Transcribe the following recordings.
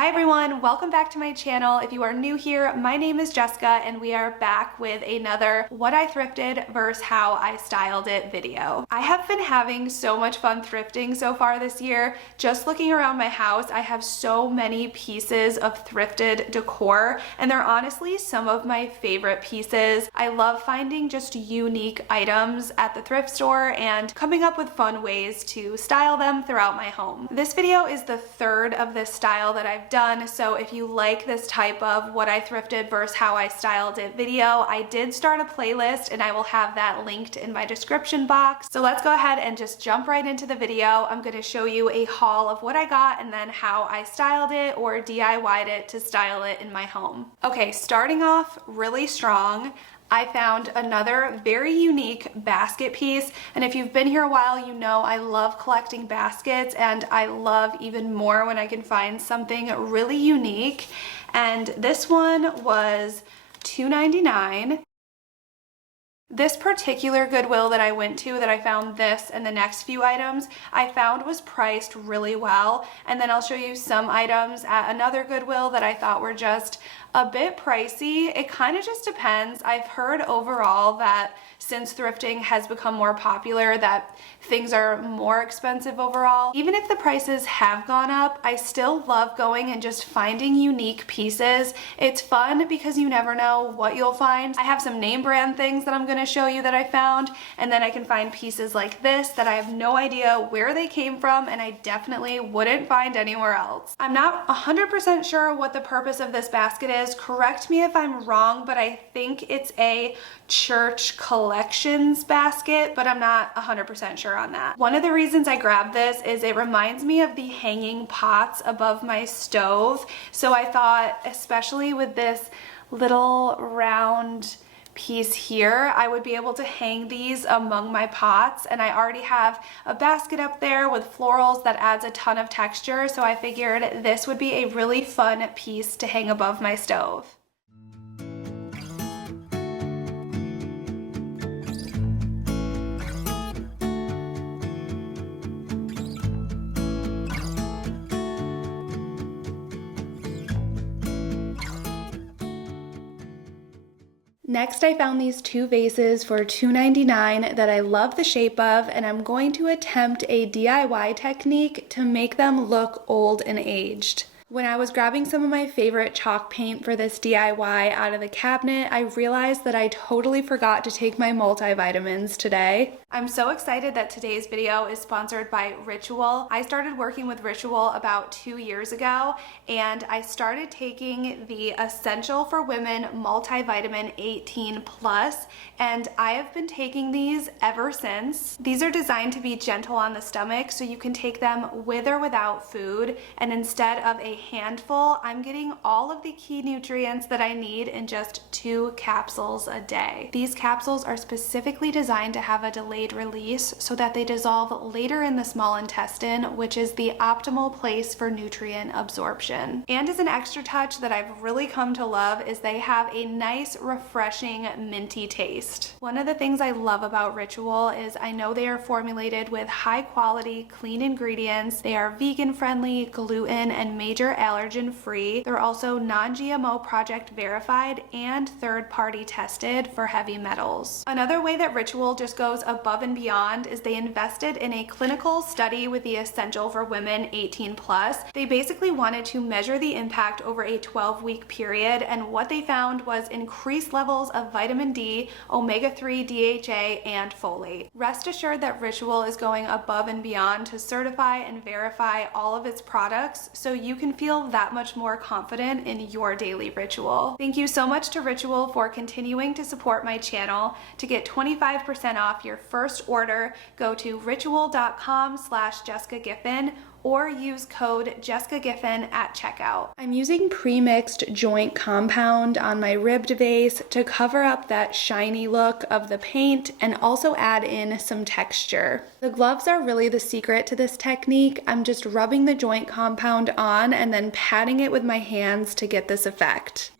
Hi everyone, welcome back to my channel. If you are new here, my name is Jessica and we are back with another what I thrifted versus how I styled it video. I have been having so much fun thrifting so far this year. Just looking around my house, I have so many pieces of thrifted decor and they're honestly some of my favorite pieces. I love finding just unique items at the thrift store and coming up with fun ways to style them throughout my home. This video is the third of this style that I've done, so if you like this type of what I thrifted versus how I styled it video, I did start a playlist and I will have that linked in my description box. So let's go ahead and just jump right into the video. I'm going to show you a haul of what I got and then how I styled it or DIY'd it to style it in my home. Okay, starting off really strong, I found another very unique basket piece, and if you've been here a while, you know I love collecting baskets and I love even more when I can find something really unique. And this one was $2.99. This particular Goodwill that I went to that I found this and the next few items I found was priced really well, and then I'll show you some items at another Goodwill that I thought were just a bit pricey. It kind of just depends. I've heard overall that since thrifting has become more popular that things are more expensive overall. Even if the prices have gone up, I still love going and just finding unique pieces. It's fun because you never know what you'll find. I have some name brand things that I'm going to show you that I found, and then I can find pieces like this that I have no idea where they came from and I definitely wouldn't find anywhere else. I'm not 100% sure what the purpose of this basket is. Correct me if I'm wrong, but I think it's a church collections basket, but I'm not 100% sure on that. One of the reasons I grabbed this is it reminds me of the hanging pots above my stove. So I thought, especially with this little round piece here, I would be able to hang these among my pots, and I already have a basket up there with florals that adds a ton of texture, so I figured this would be a really fun piece to hang above my stove. Next, I found these two vases for $2.99 that I love the shape of, and I'm going to attempt a DIY technique to make them look old and aged. When I was grabbing some of my favorite chalk paint for this DIY out of the cabinet, I realized that I totally forgot to take my multivitamins today. I'm so excited that today's video is sponsored by Ritual. I started working with Ritual about 2 years ago, and I started taking the Essential for Women multivitamin 18+, and I have been taking these ever since. These are designed to be gentle on the stomach, so you can take them with or without food, and instead of a handful, I'm getting all of the key nutrients that I need in just 2 capsules a day. These capsules are specifically designed to have a delayed release so that they dissolve later in the small intestine, which is the optimal place for nutrient absorption. And as an extra touch that I've really come to love is they have a nice, refreshing, minty taste. One of the things I love about Ritual is I know they are formulated with high quality, clean ingredients. They are vegan friendly, gluten and major allergen free. They're also non-GMO project verified and third-party tested for heavy metals. Another way that Ritual just goes above and beyond is they invested in a clinical study with the Essential for Women 18+. They basically wanted to measure the impact over a 12-week period, and what they found was increased levels of vitamin D, omega-3 DHA, and folate. Rest assured that Ritual is going above and beyond to certify and verify all of its products so you can feel that much more confident in your daily ritual. Thank you so much to Ritual for continuing to support my channel. To get 25% off your first order, go to ritual.com/JessicaGiffen or use code JessicaGiffen at checkout. I'm using pre-mixed joint compound on my ribbed vase to cover up that shiny look of the paint and also add in some texture. The gloves are really the secret to this technique. I'm just rubbing the joint compound on and then patting it with my hands to get this effect.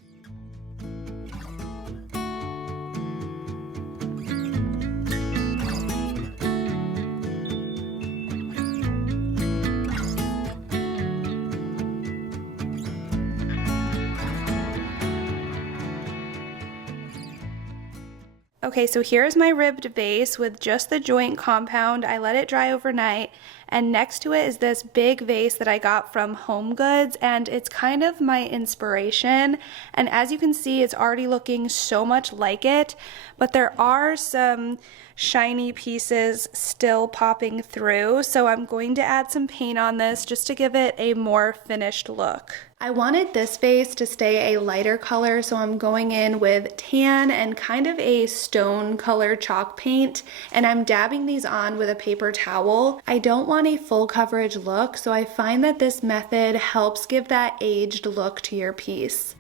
Okay, so here's my ribbed vase with just the joint compound. I let it dry overnight, and next to it is this big vase that I got from Home Goods, and it's kind of my inspiration. And as you can see, it's already looking so much like it, but there are some shiny pieces still popping through, so I'm going to add some paint on this just to give it a more finished look. I wanted this vase to stay a lighter color, so I'm going in with tan and kind of a stone color chalk paint, and I'm dabbing these on with a paper towel. I don't want a full coverage look, so I find that this method helps give that aged look to your piece.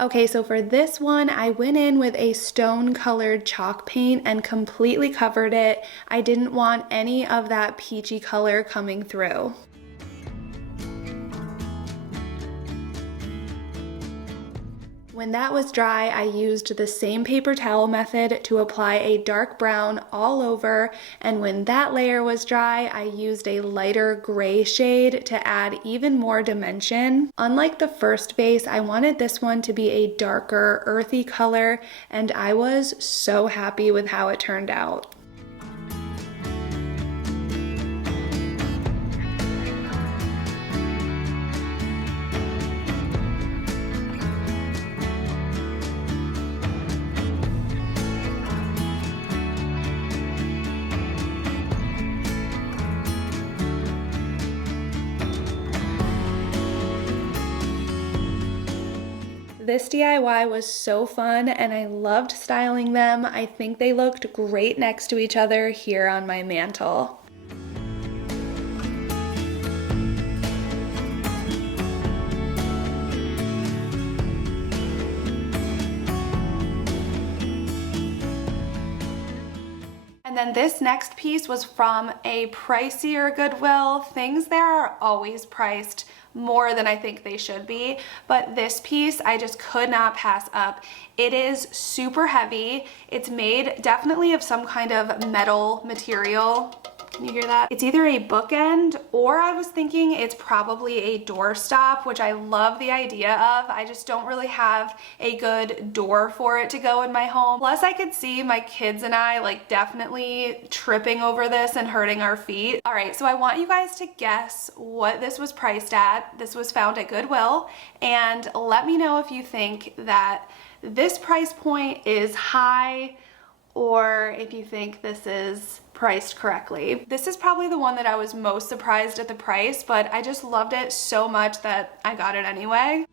Okay, so for this one, I went in with a stone colored chalk paint and completely covered it. I didn't want any of that peachy color coming through. When that was dry, I used the same paper towel method to apply a dark brown all over, and when that layer was dry, I used a lighter gray shade to add even more dimension. Unlike the first vase, I wanted this one to be a darker, earthy color, and I was so happy with how it turned out. This DIY was so fun and I loved styling them. I think they looked great next to each other here on my mantle. And then this next piece was from a pricier Goodwill. Things there are always priced more than I think they should be, but this piece I just could not pass up. It is super heavy. It's made definitely of some kind of metal material. Can you hear that? It's either a bookend, or I was thinking it's probably a doorstop, which I love the idea of. I just don't really have a good door for it to go in my home. Plus I could see my kids and I like definitely tripping over this and hurting our feet. All right, so I want you guys to guess what this was priced at. This was found at Goodwill, and let me know if you think that this price point is high or if you think this is priced correctly. This is probably the one that I was most surprised at the price, but I just loved it so much that I got it anyway.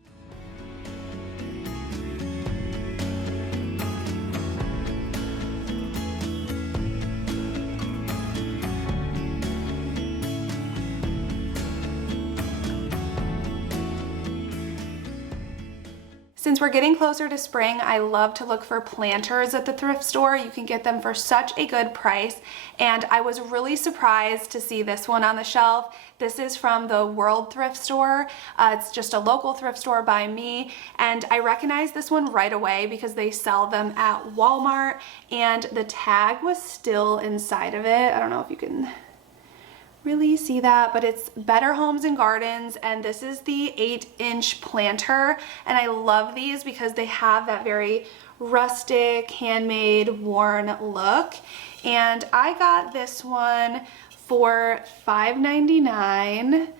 Since we're getting closer to spring, I love to look for planters at the thrift store. You can get them for such a good price, and I was really surprised to see this one on the shelf. This is from the World Thrift Store. It's just a local thrift store by me, and I recognized this one right away because they sell them at Walmart, and the tag was still inside of it. I don't know if you can really see that, but it's Better Homes and Gardens, and this is the 8-inch planter, and I love these because they have that very rustic, handmade, worn look. And I got this one for $5.99.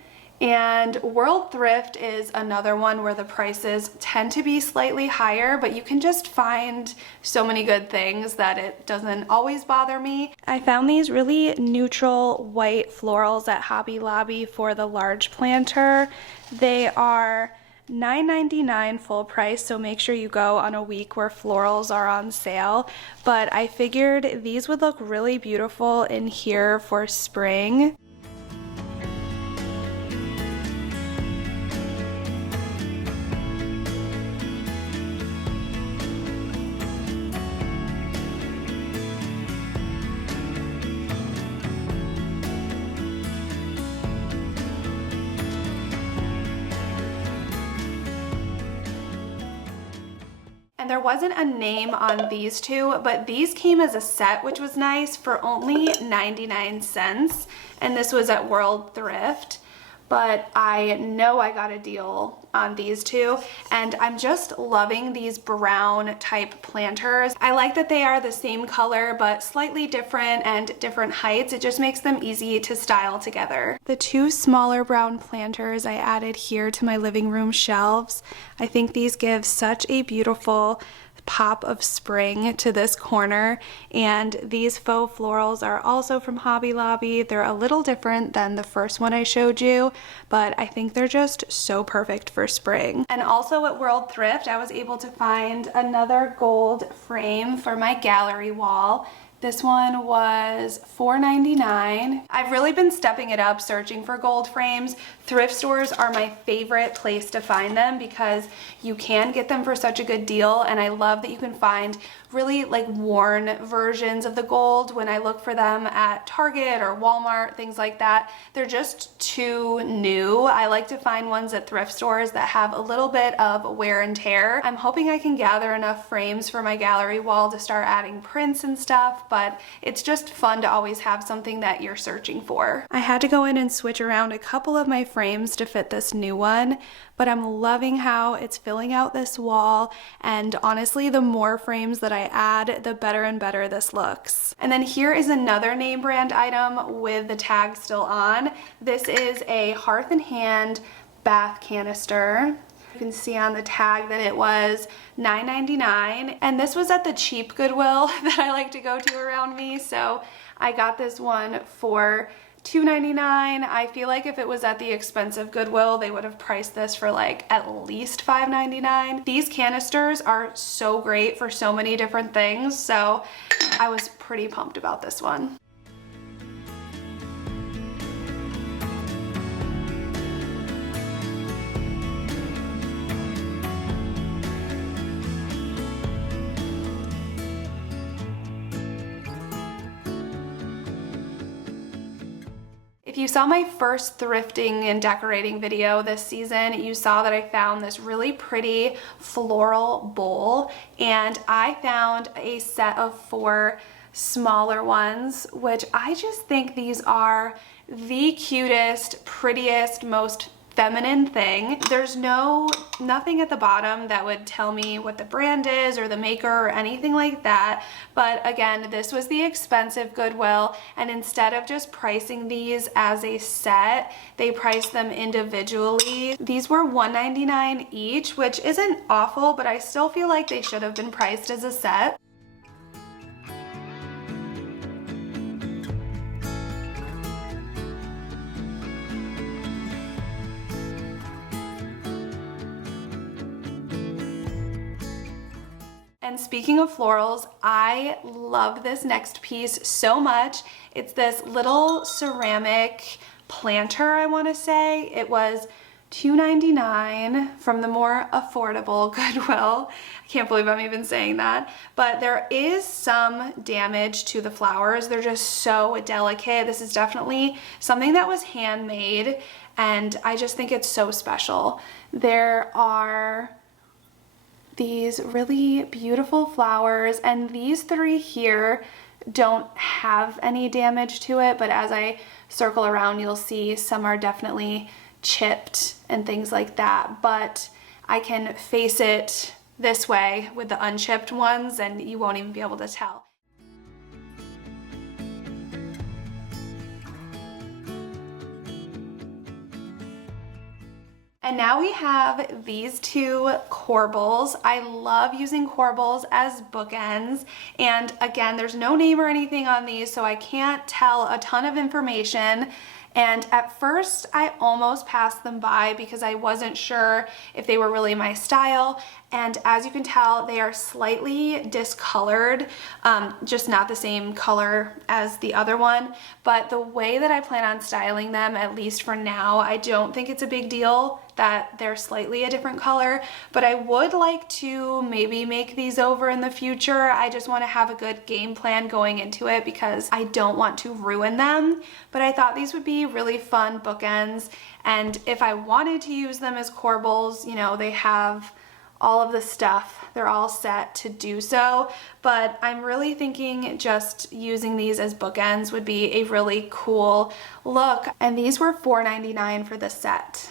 And World Thrift is another one where the prices tend to be slightly higher, but you can just find so many good things that it doesn't always bother me. I found these really neutral white florals at Hobby Lobby for the large planter. They are $9.99 full price, so make sure you go on a week where florals are on sale. But I figured these would look really beautiful in here for spring. And there wasn't a name on these two, but these came as a set, which was nice, for only 99 cents. And this was at World Thrift. But I know I got a deal on these two, and I'm just loving these brown type planters. I like that they are the same color but slightly different and different heights. It just makes them easy to style together. The two smaller brown planters I added here to my living room shelves. I think these give such a beautiful pop of spring to this corner, and these faux florals are also from Hobby Lobby. They're a little different than the first one I showed you, but I think they're just so perfect for spring. And also at World Thrift, I was able to find another gold frame for my gallery wall. This one was $4.99. I've really been stepping it up searching for gold frames. Thrift stores are my favorite place to find them because you can get them for such a good deal, and I love that you can find really like worn versions of the gold. When I look for them at Target or Walmart, things like that, they're just too new. I like to find ones at thrift stores that have a little bit of wear and tear. I'm hoping I can gather enough frames for my gallery wall to start adding prints and stuff, but it's just fun to always have something that you're searching for. I had to go in and switch around a couple of my frames to fit this new one, but I'm loving how it's filling out this wall, and honestly, the more frames that I add, the better and better this looks. And then here is another name brand item with the tag still on. This is a Hearth and Hand bath canister. You can see on the tag that it was $9.99, and this was at the cheap Goodwill that I like to go to around me, so I got this one for $2.99. I feel like if it was at the expensive Goodwill, they would have priced this for like at least $5.99. These canisters are so great for so many different things, so I was pretty pumped about this one. If you saw my first thrifting and decorating video this season, you saw that I found this really pretty floral bowl, and I found a set of 4 smaller ones, which I just think these are the cutest, prettiest, most feminine thing. There's nothing at the bottom that would tell me what the brand is or the maker or anything like that. But again, this was the expensive Goodwill, and instead of just pricing these as a set, they priced them individually. These were $1.99 each, which isn't awful, but I still feel like they should have been priced as a set. And speaking of florals, I love this next piece so much. It's this little ceramic planter, I want to say. It was $2.99 from the more affordable Goodwill. I can't believe I'm even saying that. But there is some damage to the flowers. They're just so delicate. This is definitely something that was handmade, and I just think it's so special. There are these really beautiful flowers, and these 3 here don't have any damage to it, but as I circle around, you'll see some are definitely chipped and things like that. But I can face it this way with the unchipped ones, and you won't even be able to tell. And now we have these 2 corbels. I love using corbels as bookends. And again, there's no name or anything on these, so I can't tell a ton of information. And at first, I almost passed them by because I wasn't sure if they were really my style. And as you can tell, they are slightly discolored, just not the same color as the other one. But the way that I plan on styling them, at least for now, I don't think it's a big deal that they're slightly a different color, but I would like to maybe make these over in the future. I just want to have a good game plan going into it because I don't want to ruin them. But I thought these would be really fun bookends, and if I wanted to use them as corbels, you know, they have all of the stuff. They're all set to do so, but I'm really thinking just using these as bookends would be a really cool look. And these were $4.99 for the set.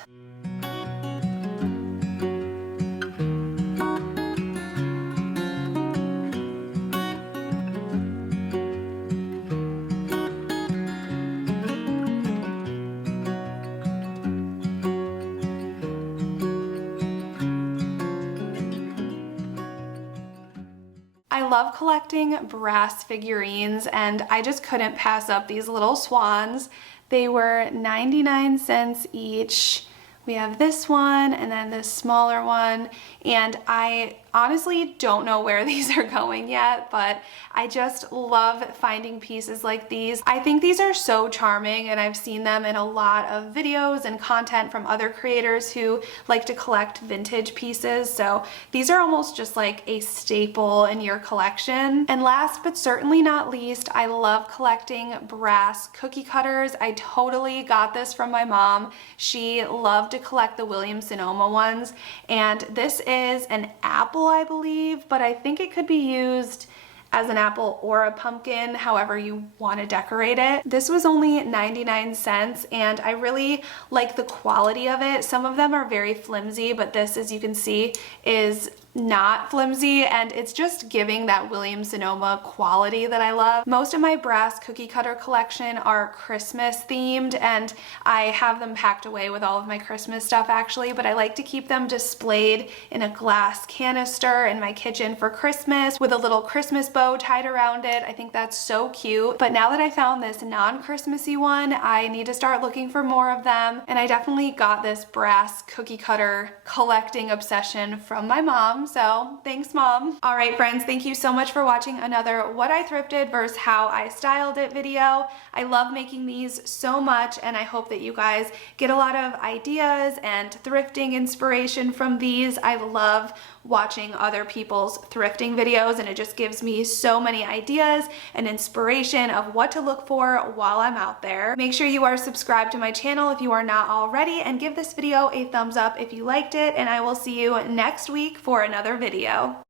I love collecting brass figurines, and I just couldn't pass up these little swans. They were 99 cents each. We have this one and then this smaller one, and I honestly don't know where these are going yet, but I just love finding pieces like these. I think these are so charming, and I've seen them in a lot of videos and content from other creators who like to collect vintage pieces, so these are almost just like a staple in your collection. And last but certainly not least, I love collecting brass cookie cutters. I totally got this from my mom. She loved to collect the Williams-Sonoma ones, and this is an apple, I believe, but I think it could be used as an apple or a pumpkin, however you want to decorate it. This was only 99 cents, and I really like the quality of it. Some of them are very flimsy, but this, as you can see, is not flimsy, and it's just giving that Williams-Sonoma quality that I love. Most of my brass cookie cutter collection are Christmas themed, and I have them packed away with all of my Christmas stuff actually, but I like to keep them displayed in a glass canister in my kitchen for Christmas with a little Christmas bow tied around it. I think that's so cute. But now that I found this non-Christmassy one, I need to start looking for more of them, and I definitely got this brass cookie cutter collecting obsession from my mom. So thanks, Mom. All right, friends, thank you so much for watching another What I Thrifted versus How I Styled It video. I love making these so much, and I hope that you guys get a lot of ideas and thrifting inspiration from these. I love watching other people's thrifting videos, and it just gives me so many ideas and inspiration of what to look for while I'm out there. Make sure you are subscribed to my channel if you are not already, and give this video a thumbs up if you liked it, and I will see you next week for another video.